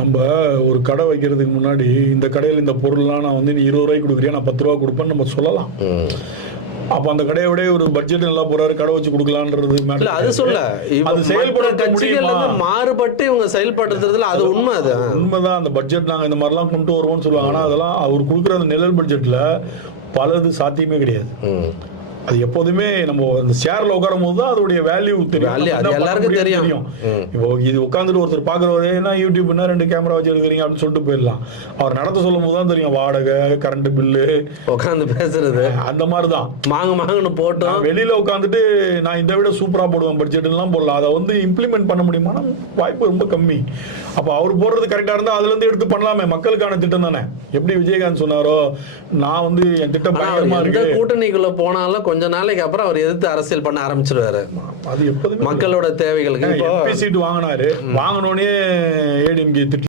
நம்ம ஒரு கடை வைக்கிறதுக்கு முன்னாடி இந்த கடையில் இந்த பொருள்லாம் நான் வந்து நீ இருபது ரூபாய்க்கு கொடுக்குறியா? நான் பத்து ரூபா கொடுப்பேன்னு நம்ம சொல்லலாம். அப்ப அந்த கடையை விட ஒரு பட்ஜெட் நல்லா போறாரு கடை வச்சு கொடுக்கலான்றது அது சொல்ல. அது மற்ற செயல்படுத்த கட்சிகள்ல மாறுபட்டு இவங்க செயல்படுத்துறதுல அது உண்மை அது. உண்மைதான் அந்த பட்ஜெட் நாங்க இந்த மாதிரிலாம் கொண்டு வருவோம்னு சொல்லுவாங்க. ஆனா அதெல்லாம் அவர் கொடுக்குற அந்த நிழல் பட்ஜெட்ல பலது சாத்தியமே கிடையாது. அது எப்போதுமே நம்ம அந்த ஷேர்ல உட்காரும் போது தான் அதோடைய வேல்யூ தெரியும். எல்லாருக்கும் தெரியும். இப்போ இது உட்காந்துட்டு ஒருத்தர் பாக்குறவரே என்ன யூடியூப்னா ரெண்டு கேமரா வச்சு எடுக்கிறீங்க? அப்படின்னு சொல்லிட்டு போயிடலாம். அவர் நடத்த சொல்லும் போது தான் தெரியும் வாடகை கரண்ட் பில்லு உட்காந்து பேசுறது. அந்த மாதிரி தான் மாங்க மாங்கன்னு போட்டோம். வெளியில உட்காந்துட்டு நான் இதை விட சூப்பரா போடுவேன் பட்ஜெட் எல்லாம் போடலாம் அதை வந்து இம்ப்ளிமெண்ட் பண்ண முடியுமானா வாய்ப்பு ரொம்ப கம்மி. அப்ப அவர் போடுறது கரெக்டா இருந்தா அதுல இருந்து எடுத்து பண்ணலாமே. மக்களுக்கான திட்டம் தானே. எப்படி விஜயகாந்த் சொன்னாரோ நான் வந்து என் திட்டம் பயங்கரமா இருக்கு. கூட்டணிக்குள்ள போனாலும் கொஞ்ச நாளைக்கு அப்புறம் அவர் எதிர்த்து அரசியல் பண்ண ஆரம்பிச்சிருவாரு. மக்களோட தேவைகளுக்கு வாங்கினாரு. வாங்கினோடனே ஏடிஎம்கே